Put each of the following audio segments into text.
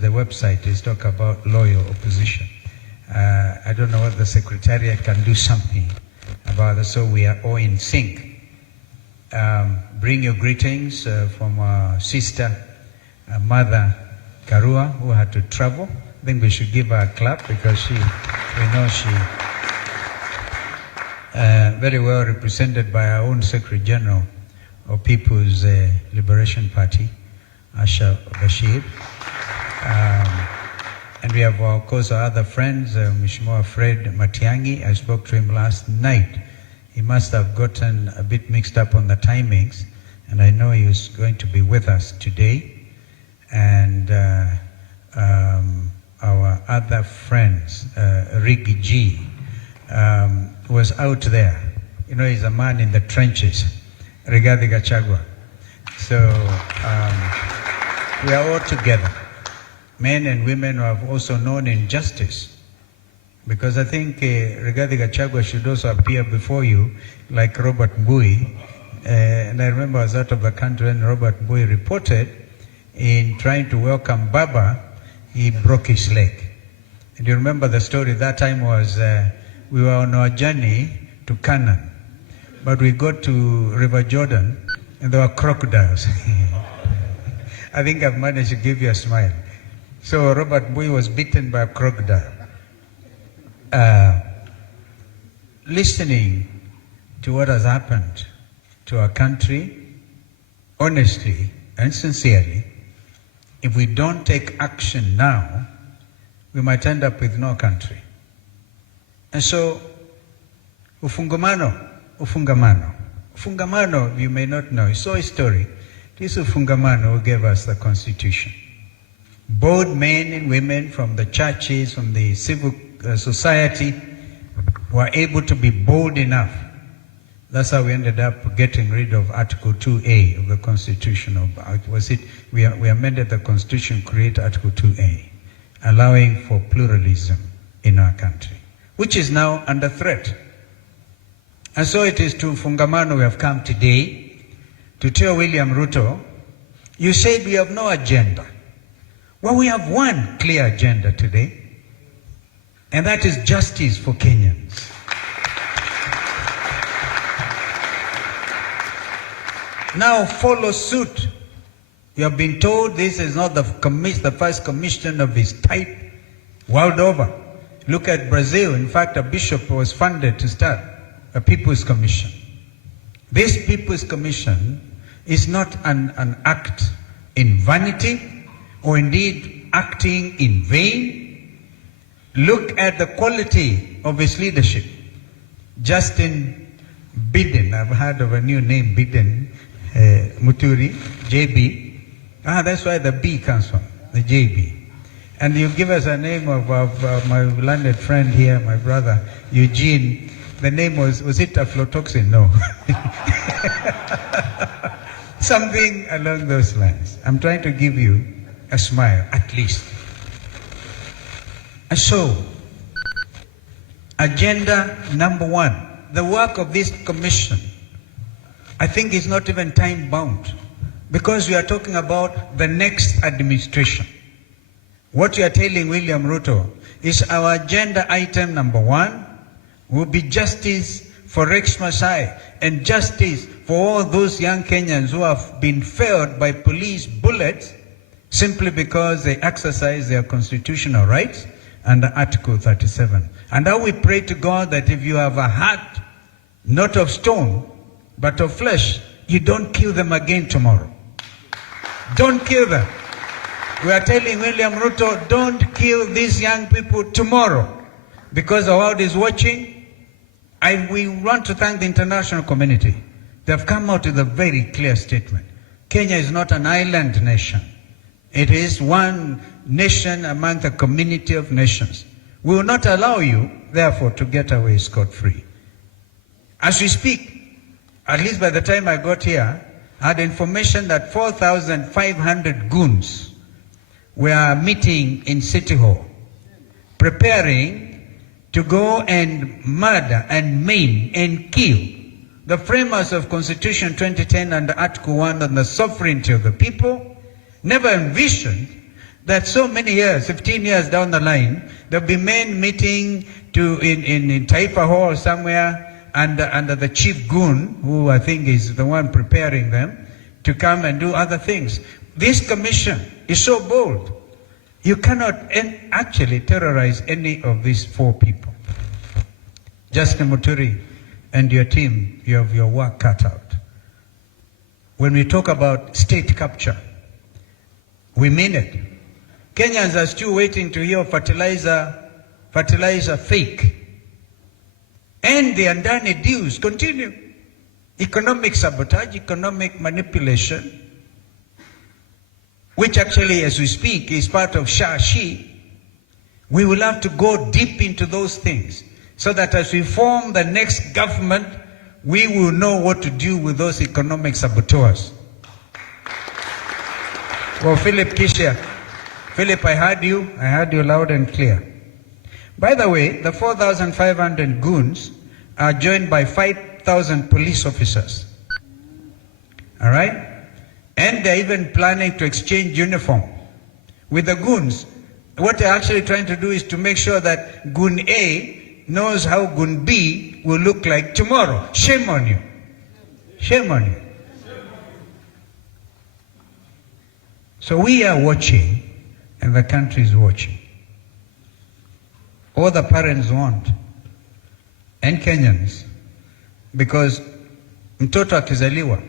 the website is talk about loyal opposition. I don't know what the Secretariat can do something about it, so we are all in sync. Bring your greetings from our sister, Mother Karua, who had to travel. I think we should give her a clap because we know she very well represented by our own Secretary General of People's Liberation Party, Asha Bashir. And we have, of course, our other friends, Mheshimiwa Fred Matiang'i. I spoke to him last night. He must have gotten a bit mixed up on the timings, and I know he was going to be with us today. And our other friends, Ricky G, was out there. You know, he's a man in the trenches, Rigathi Gachagua. So we are all together, men and women who have also known injustice. Because I think Rigathi Gachagua should also appear before you like Robert Mbui. And I remember I was out of the country when Robert Mbui reported in trying to welcome Baba, he broke his leg. And you remember the story that time was we were on our journey to Canaan, but we got to River Jordan and there were crocodiles. I think I've managed to give you a smile. So Robert Mbui was bitten by a crocodile. Listening to what has happened to our country, honestly and sincerely, if we don't take action now, we might end up with no country. And so, ufungamano, you may not know, it's so historic. This ufungamano who gave us the Constitution. Both men and women from the churches, from the civil society, were able to be bold enough. That's how we ended up getting rid of Article 2A of the Constitution. We amended the Constitution, create Article 2A, allowing for pluralism in our country, which is now under threat. And so it is to Fungamano we have come today to tell William Ruto, you said we have no agenda. Well, we have one clear agenda today, and that is justice for Kenyans. Now follow suit. You have been told this is not the first commission of his type world over. Look at Brazil. In fact, a bishop was funded to start a People's Commission. This People's Commission is not an act in vanity or indeed acting in vain. Look at the quality of his leadership. Justin Biden, I've heard of a new name, Biden, Muturi, JB. That's why the B comes from, the JB. And you give us a name of my landed friend here, my brother, Eugene. The name was it aflatoxin? No. Something along those lines. I'm trying to give you a smile, at least. And so, agenda number one, the work of this commission, I think is not even time-bound, because we are talking about the next administration. What we are telling William Ruto is our agenda item number one will be justice for Rex Masai and justice for all those young Kenyans who have been failed by police bullets simply because they exercise their constitutional rights under Article 37. And now we pray to God that if you have a heart not of stone, but of flesh, you don't kill them again tomorrow. Don't kill them. We are telling William Ruto, don't kill these young people tomorrow, because the world is watching. We want to thank the international community. They have come out with a very clear statement. Kenya is not an island nation. It is one nation among the community of nations. We will not allow you, therefore, to get away scot-free. As we speak, at least by the time I got here, I had information that 4,500 goons were meeting in City Hall, preparing to go and murder and maim and kill the framers of Constitution 2010 under Article 1 on the sovereignty of the people. Never envisioned that so many years, 15 years down the line, there'll be men meeting in Taifa Hall somewhere under the chief goon, who I think is the one preparing them, to come and do other things. This commission is so bold. You cannot actually terrorize any of these four people. Justin Muturi and your team, you have your work cut out. When we talk about state capture, we mean it. Kenyans are still waiting to hear fertilizer fake. And the Andani deals continue. Economic sabotage, economic manipulation, which actually, as we speak, is part of Shashi. We will have to go deep into those things so that as we form the next government, we will know what to do with those economic saboteurs. Well, Philip Kishia, Philip, I heard you loud and clear. By the way, the 4,500 goons are joined by 5,000 police officers. All right? And they're even planning to exchange uniform with the goons. What they're actually trying to do is to make sure that Goon A knows how Goon B will look like tomorrow. Shame on you. Shame on you. So we are watching, and the country is watching. All the parents want, and Kenyans, because mtoto akizaliwa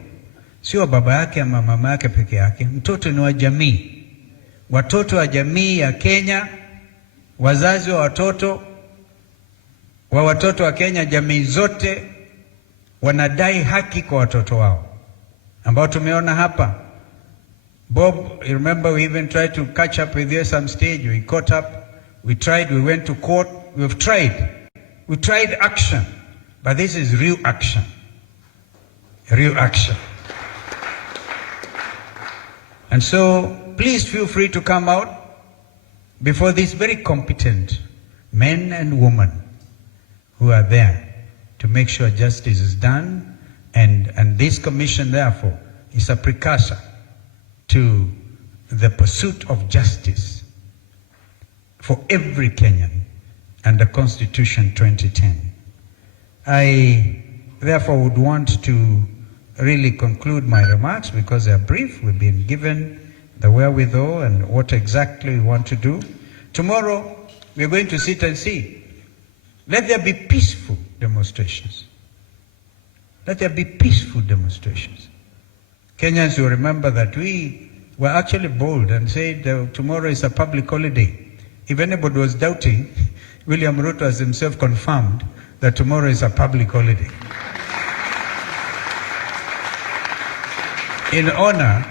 sio baba yake ama mama yake peke yake. Mtoto ni wa jamii. Watoto wa jamii ya Kenya, wazazi wa watoto wa Kenya, jamii zote wanadai haki kwa watoto wao, ambao tumeona hapa. Bob, you remember we even tried to catch up with you at some stage. We caught up, we tried, we went to court, we tried action, but this is real action. Real action. And so, please feel free to come out before these very competent men and women who are there to make sure justice is done. And this commission, therefore, is a precursor to the pursuit of justice for every Kenyan under Constitution 2010. I, therefore, would want to really conclude my remarks because they are brief. We've been given the wherewithal and what exactly we want to do. Tomorrow, we're going to sit and see. Let there be peaceful demonstrations. Let there be peaceful demonstrations. Kenyans will remember that we were actually bold and said tomorrow is a public holiday. If anybody was doubting, William Ruto has himself confirmed that tomorrow is a public holiday. In honor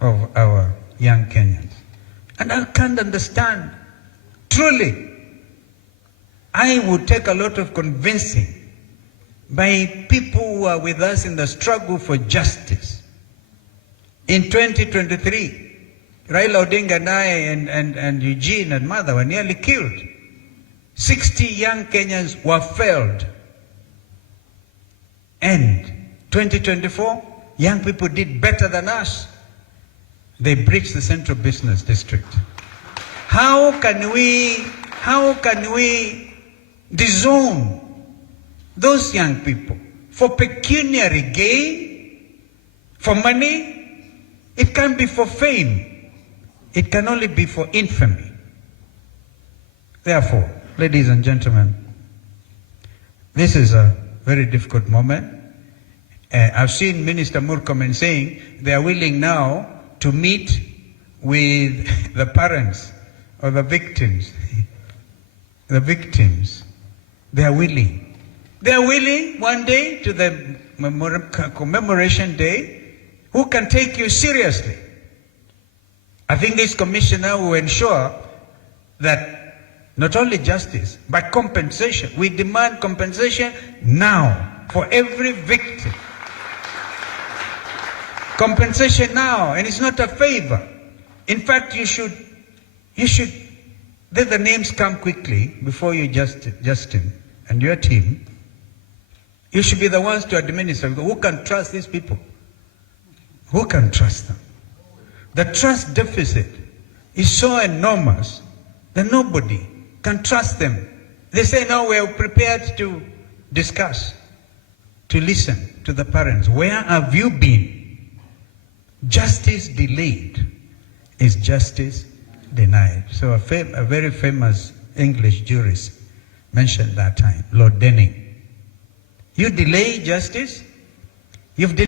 of our young Kenyans. And I can't understand, truly, I would take a lot of convincing by people who are with us in the struggle for justice. In 2023, Raila Odinga and I and Eugene and Mother were nearly killed. 60 young Kenyans were felled. And 2024, young people did better than us. They breached the Central Business District. How can we disown those young people for pecuniary gain, for money? It can't be for fame. It can only be for infamy. Therefore, ladies and gentlemen, this is a very difficult moment. I've seen Minister Murkomen saying they are willing now to meet with the parents of the victims. The victims. They are willing. They are willing one day to the commemoration day. Who can take you seriously? I think this commission now will ensure that not only justice, but compensation. We demand compensation now for every victim. Compensation now, and it's not a favor. In fact, you should let the names come quickly before you, Justin, and your team. You should be the ones to administer. Who can trust these people? Who can trust them? The trust deficit is so enormous that nobody can trust them. They say, no, we're prepared to discuss, to listen to the parents. Where have you been? Justice delayed is justice denied. So a very famous English jurist mentioned that time, Lord Denning. You delay justice, you've delayed